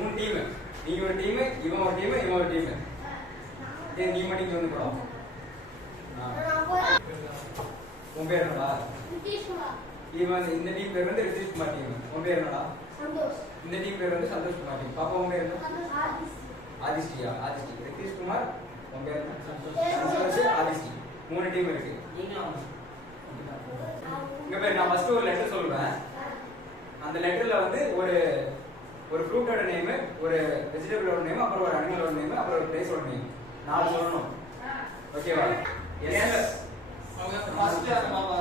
மூணு டீம். நீங்க ஒரு டீம், இவன் ஒரு டீம், இவன் ஒரு டீம். நீ மட்டும் இங்க வந்து போறோம். உன் பேர் என்னடா? இவன் இந்த டீம் பேர் வந்து ரித்திஷ் குமார் டீம். உன் பேர் என்னடா? சந்தோஷ். இந்த டீம் பேர் வந்து சந்தோஷ் குமார் டீம். பாப்பா உன் பேர் என்ன? ஆதிஷ்டியா. ஆதிஷ்டி. ரித்திஷ் குமார். உன் பேர் என்ன? சந்தோஷ். ஆதிஷ்டி. மூணு டீம் இருக்கு. இங்க பேர் நான் ஃபர்ஸ்ட் ஒரு லெட்டர் சொல்றேன். அந்த லெட்டர்ல வந்து ஒரு ஃப்ரூட்டோட நேம், ஒரு வெஜிடபிளோட நேம், அப்புறம் ஒரு அனிமலோட நேம், அப்புறம் ஒரு பிளேஸோட நேம். நாலு சொல்லணும். ஓகேவா? எஸ். அவங்க ஃபர்ஸ்ட் அந்த மாமா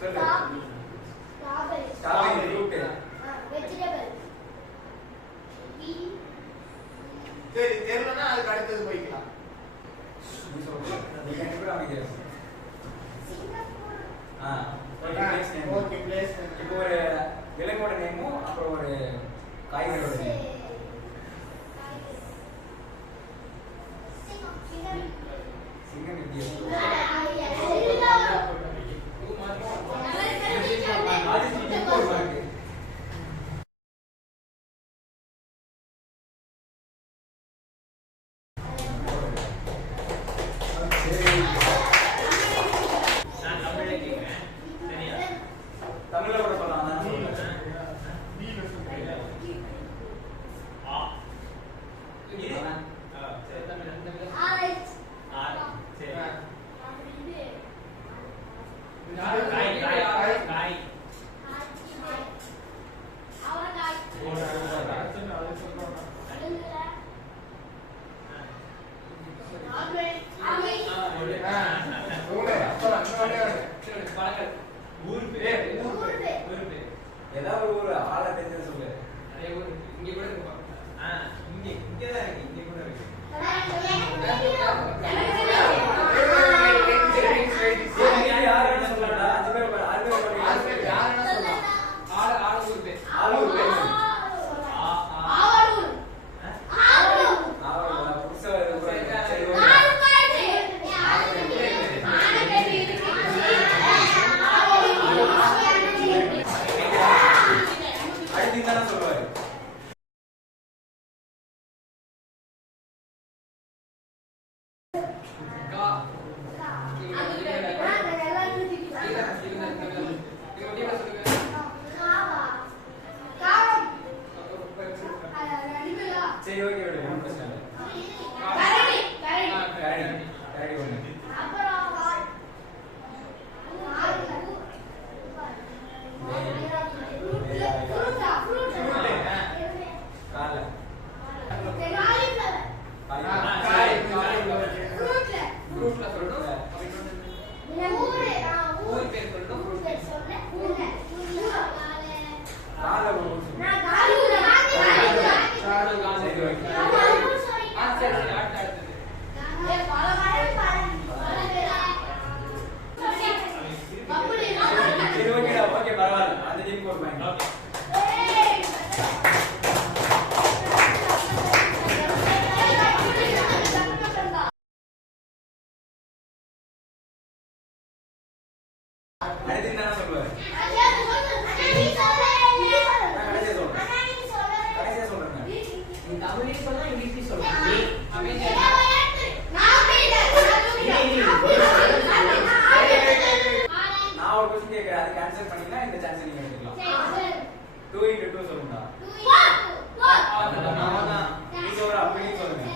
சொல்லு. Strawberry fruit. வெஜிடபிள். பி. சரி, தெரியலனா அதுக்கு அடுத்து போய்க்கலாம். நீ சொல்லு. நீ எனக்கு கூட அமைதியா இரு. சிங்கப்பூர். Okay, place. இப்போ ஒரு விலங்கோட நேமும் அப்புறம் ஒரு காய்கறியோட நேம். சிங்கம் எப்படி இருக்கு? தமிழ்ல கூட சொல்லலாம். ஏதாவது ஒரு ஆளை தெரிஞ்சது சொல்லு. நிறைய ஊர் இங்க கூட இருக்கு. இங்க தான் இருக்கு. இங்க கூட இருக்கு. யார் என்ன சொல்லடா? 5 பேர் 6 பேர் யார் என்ன சொல்லலாம்? ஆளு ஊர் பேர். ஆளு ஊர் பேர். ஆவலூர். ஆவலூர். புதுசா சரி ஓகே. அடுத்து சொல்லுவாரு. சரி ஓகே விடு, ஒன்றும் பிரச்சனை இல்லை. கரடி ஒன்று. ஓகே பரவாயில்ல, அந்த டீம் ஒரு பாயிண்ட். அடுத்து என்ன சொல்லுவாரு? கடைசியா சொல்றேன். நீ தமிழ்ல சொன்னா இங்கிலீஷ்ல சொல்லு. நான் ஒரு क्वेश्चन கேக்குறேன், அதுக்கு ஆன்சர் பண்ணீங்கன்னா இந்த சான்ஸ் நீங்க எடுத்துக்கலாம். 2 × 2 சொல்லுங்க. நீங்க ஒரு அப்படி சொல்லுங்க.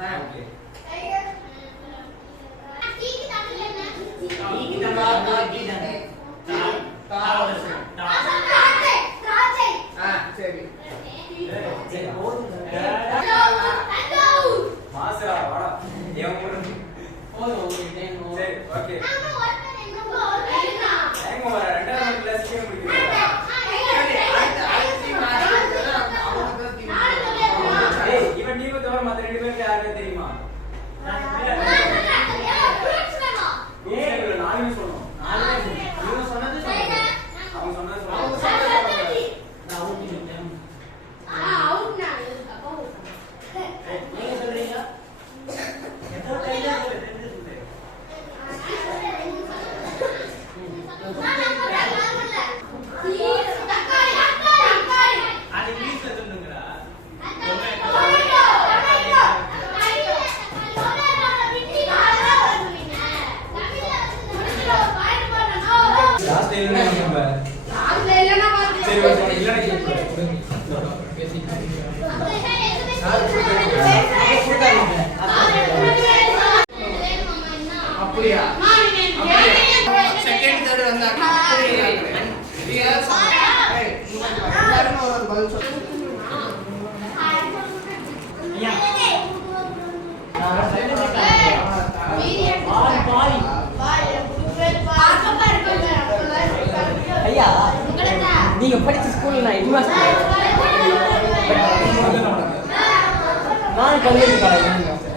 ஓகே மாசா வாடா ஏன் போறது சரி ஓகே ஹேங் ஓவர் ரெண்டாவது கிளாஸ் சீக்கிரம் முடிக்கிறீங்க ஏய் இவன் டீம் தவிர மத்த ரெண்டு பேருக்கு யாருக்கு தெரியுமா ஏய் நாலுமே சொல்லணும் இவன் சொன்னது சொல்லணும் அவன் சொன்னது சொல்லணும் நான் ஊட்டிட்டேன் அவுட் நான் அப்போ நீங்க சொல்றீங்க எப்போ கையில தெரிஞ்சுது அது இங்கிலீஷ்ல சொல்லுங்கடா லாஸ்ட் இல்லனா நம்ம லாஸ்ட் இல்லனா பாத்து சரி ஓகே இல்லனா கேட்போம் அப்படியா செகண்ட் தேர்ட் வந்தாங்க எல்லாரும் ஒரு பதில் சொல்லுங்க ஐயா நீங்க படிச்ச ஸ்கூல்ல நான் எதுவும் நான் கல்லூரி காலேஜ்